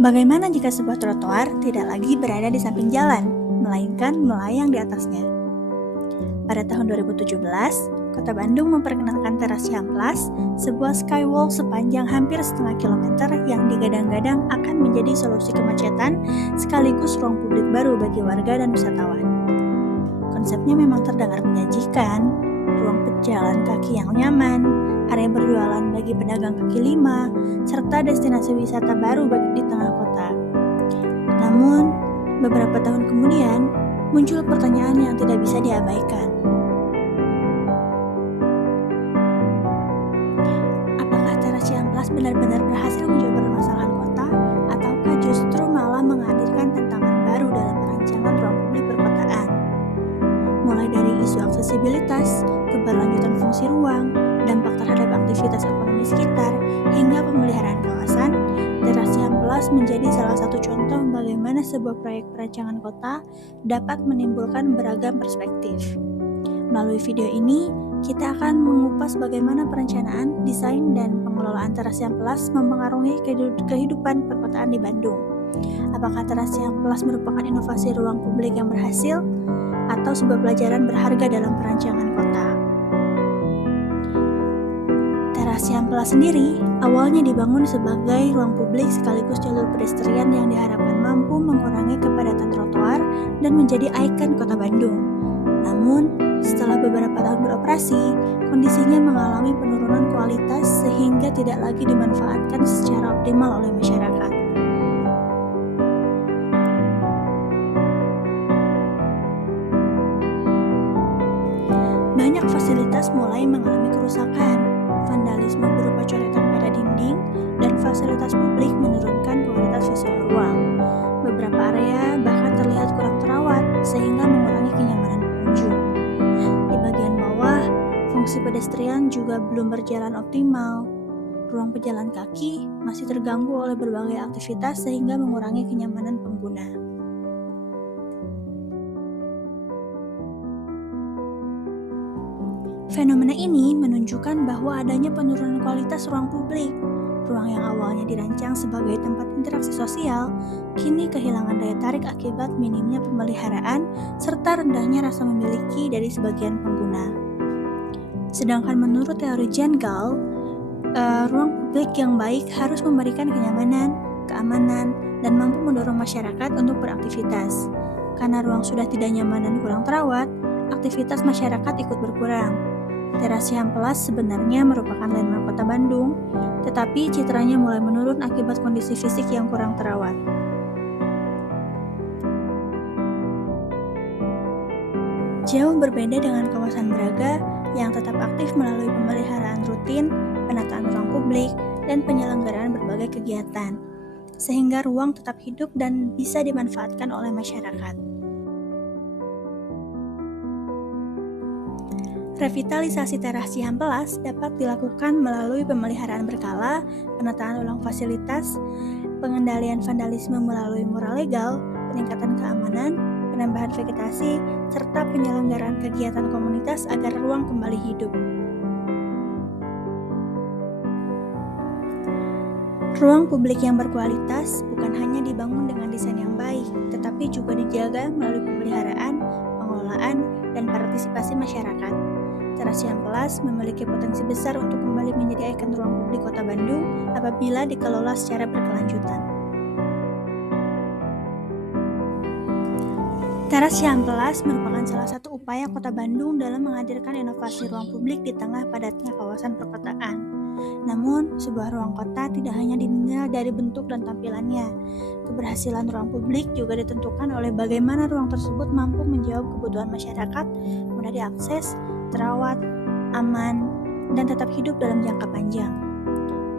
Bagaimana jika sebuah trotoar tidak lagi berada di samping jalan, melainkan melayang di atasnya? Pada tahun 2017, Kota Bandung memperkenalkan teras Cihamplas, sebuah skywalk sepanjang hampir setengah kilometer yang digadang-gadang akan menjadi solusi kemacetan sekaligus ruang publik baru bagi warga dan wisatawan. Konsepnya memang terdengar menjanjikan, ruang pejalan kaki yang nyaman, area berjualan bagi pedagang kaki lima, serta destinasi wisata baru di tengah kota. Namun, beberapa tahun kemudian, muncul pertanyaan yang tidak bisa diabaikan. Apakah teras Cihamplas benar-benar berhasil menjawab permasalahan kota, ataukah justru malah menghadirkan tantangan baru dalam perancangan ruang publik perkotaan? Mulai dari isu aksesibilitas, keberlanjutan fungsi ruang, dampak terhadap aktivitas ekonomi sekitar, hingga pemeliharaan kawasan, teras Cihamplas menjadi salah satu contoh bagaimana sebuah proyek perancangan kota dapat menimbulkan beragam perspektif. Melalui video ini, kita akan mengupas bagaimana perencanaan, desain, dan pengelolaan teras Cihamplas mempengaruhi kehidupan perkotaan di Bandung. Apakah teras Cihamplas merupakan inovasi ruang publik yang berhasil, atau sebuah pelajaran berharga dalam perancangan kota? Teras Cihamplas sendiri awalnya dibangun sebagai ruang publik sekaligus jalur pedestrian yang diharapkan mampu mengurangi kepadatan trotoar dan menjadi ikon kota Bandung. Namun, setelah beberapa tahun beroperasi, kondisinya mengalami penurunan kualitas sehingga tidak lagi dimanfaatkan secara optimal oleh masyarakat. Banyak fasilitas mulai mengalami kerusakan, vandalisme berupa coretan pada dinding, dan fasilitas publik menurunkan kualitas visual ruang. Beberapa area bahkan terlihat kurang terawat sehingga mengurangi kenyamanan pengunjung. Di bagian bawah, fungsi pedestrian juga belum berjalan optimal. Ruang pejalan kaki masih terganggu oleh berbagai aktivitas sehingga mengurangi kenyamanan pengguna. Fenomena ini menunjukkan bahwa adanya penurunan kualitas ruang publik. Ruang yang awalnya dirancang sebagai tempat interaksi sosial, kini kehilangan daya tarik akibat minimnya pemeliharaan serta rendahnya rasa memiliki dari sebagian pengguna. Sedangkan menurut teori Jan Gall, ruang publik yang baik harus memberikan kenyamanan, keamanan, dan mampu mendorong masyarakat untuk beraktivitas. Karena ruang sudah tidak nyaman dan kurang terawat, aktivitas masyarakat ikut berkurang. Teras Cihamplas sebenarnya merupakan landmark kota Bandung, tetapi citranya mulai menurun akibat kondisi fisik yang kurang terawat. Jauh berbeda dengan kawasan Braga yang tetap aktif melalui pemeliharaan rutin, penataan ruang publik, dan penyelenggaraan berbagai kegiatan, sehingga ruang tetap hidup dan bisa dimanfaatkan oleh masyarakat. Revitalisasi teras Cihamplas dapat dilakukan melalui pemeliharaan berkala, penataan ulang fasilitas, pengendalian vandalisme melalui mural legal, peningkatan keamanan, penambahan vegetasi, serta penyelenggaraan kegiatan komunitas agar ruang kembali hidup. Ruang publik yang berkualitas bukan hanya dibangun dengan desain yang baik, tetapi juga dijaga melalui pemeliharaan, pengelolaan, dan partisipasi masyarakat. Teras Cihamplas memiliki potensi besar untuk kembali menjadi ikon ruang publik kota Bandung apabila dikelola secara berkelanjutan. Teras Cihamplas merupakan salah satu upaya kota Bandung dalam menghadirkan inovasi ruang publik di tengah padatnya kawasan perkotaan. Namun, sebuah ruang kota tidak hanya dinilai dari bentuk dan tampilannya. Keberhasilan ruang publik juga ditentukan oleh bagaimana ruang tersebut mampu menjawab kebutuhan masyarakat, mudah diakses, terawat, aman, dan tetap hidup dalam jangka panjang.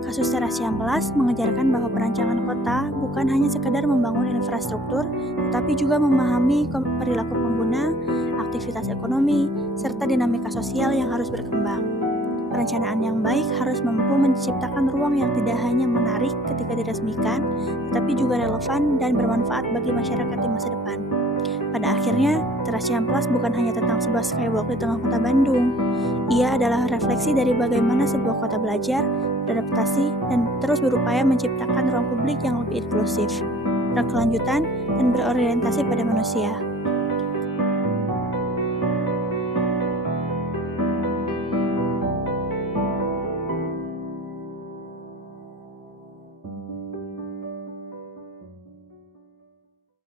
Kasus Teras Cihamplas mengajarkan bahwa perancangan kota bukan hanya sekedar membangun infrastruktur, tetapi juga memahami perilaku pengguna, aktivitas ekonomi, serta dinamika sosial yang harus berkembang. Perencanaan yang baik harus mampu menciptakan ruang yang tidak hanya menarik ketika diresmikan, tetapi juga relevan dan bermanfaat bagi masyarakat di masa depan. Pada akhirnya, Teras Cihamplas bukan hanya tentang sebuah skywalk di tengah kota Bandung. Ia adalah refleksi dari bagaimana sebuah kota belajar, beradaptasi, dan terus berupaya menciptakan ruang publik yang lebih inklusif, berkelanjutan, dan berorientasi pada manusia.